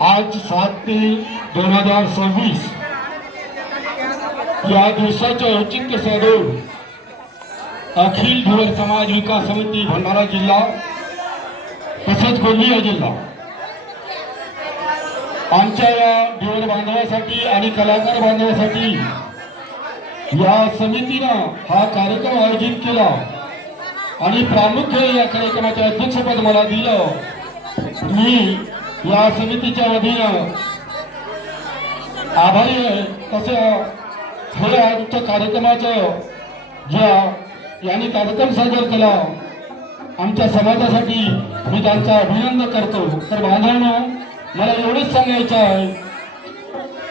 आज 7/3/2026 या दिवसाचे औचित्य साधून अखिल धुळर समाज विकास समिती भंडारा जिल्हा तसेच गोंदिया जिल्हा आमच्या या धुळर बांधवासाठी आणि कलाकार बांधवासाठी या समितीनं हा कार्यक्रम आयोजित केला आणि प्रामुख्याने या कार्यक्रमाचे अध्यक्षपद मला दिलं। मी या समितीच्या वतीनं आभारी आहे। तसं हे आमच्या कार्यक्रमाचं ज्या यांनी कार्यक्रम सादर केला आमच्या समाजासाठी मी त्यांचा अभिनंदन करतो। तर बांधवांनो, मला एवढंच सांगायचं आहे,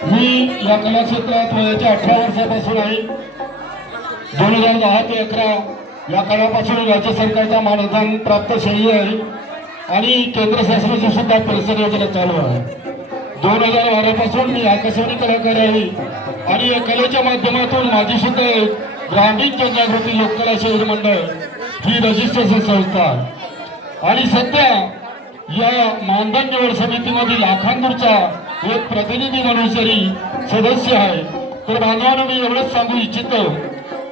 मी या कला क्षेत्रात वयाच्या 18 वर्षापासून आहे। 2010 ते 11 या काळापासून राज्य सरकारचा मानधन प्राप्त शैली आहे आणि केंद्र शासनाची सुद्धा पेन्शन योजना चालू आहे। 2012 पासून मी आकाशवाणी कलाकार आहे आणि या कलेच्या माध्यमातून माझी सुद्धा एक ग्रामीण जनजागृती लोककला शहर मंडळ ही रजिस्ट्रेशन संस्था आहे आणि सध्या या मानधन निवड समितीमध्ये लाखांदूरचा एक प्रतिनिधी म्हणून सदस्य आहे। तर बांधवांनो, मी एवढंच सांगू इच्छितो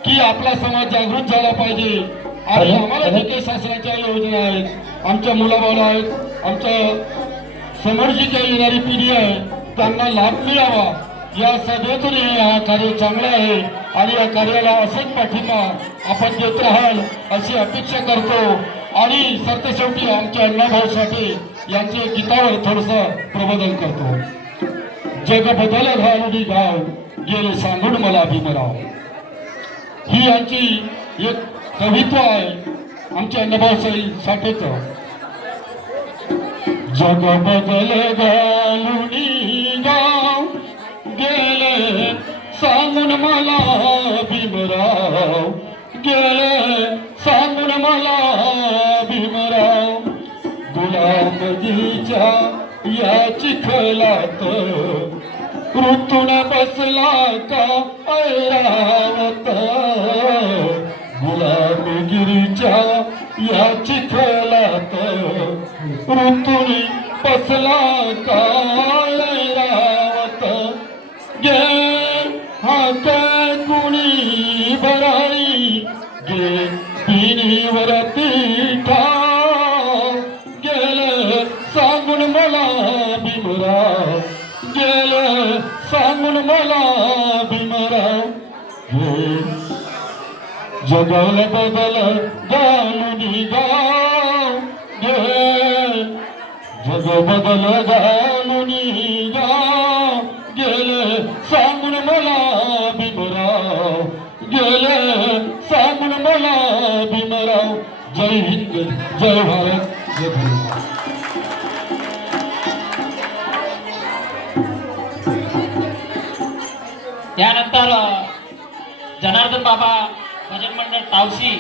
की आपला समाज जागृत झाला पाहिजे आणि आम्हाला जे काही शासनाच्या योजना आहेत, आमच्या मुलाबाळा आहेत, आमच्या समोर जी काही येणारी पिढी आहे त्यांना लाभ मिळावा या सदैवतून हा कार्य चांगला आहे आणि या कार्याला असंच पाठिंबा आपण देत राहाल अशी अपेक्षा करतो। आणि सरतेशेवटी आमच्या अण्णाभाऊ साठे यांचे गीतावर थोडंसं प्रबोधन करतो। जग बदल घालुनी गाव गेले सांगून मला भीमराव, ही यांची एक कवित्व आहे आमच्या अण्णाभाऊ साठेचं। जग बदल घालुनी गाव गेले सांगून मला भीमराव, गेले सांगून मला भीमराव। गुलामगीच्या या चिखलात ऋतून बसला का ऐरावत, गुलामगिरीच्या या चिखलात ऋतून बसला का ऐरावत। गे हा काय कुणी भराई गे पिनीवरती ठाव, गेलं सांगून मला भीमराव, गेलं सांगून मला भीमराव। जगल बदल घालुनी गाव गे, जग बदल घालुनी गाव गेले सांगून मला भीमराव, गेले सांगून मला भीमराव। जय हिंद, जय भारत, जय भीम। त्यानंतर जनार्दन बाबा भजन मंडळ तावसी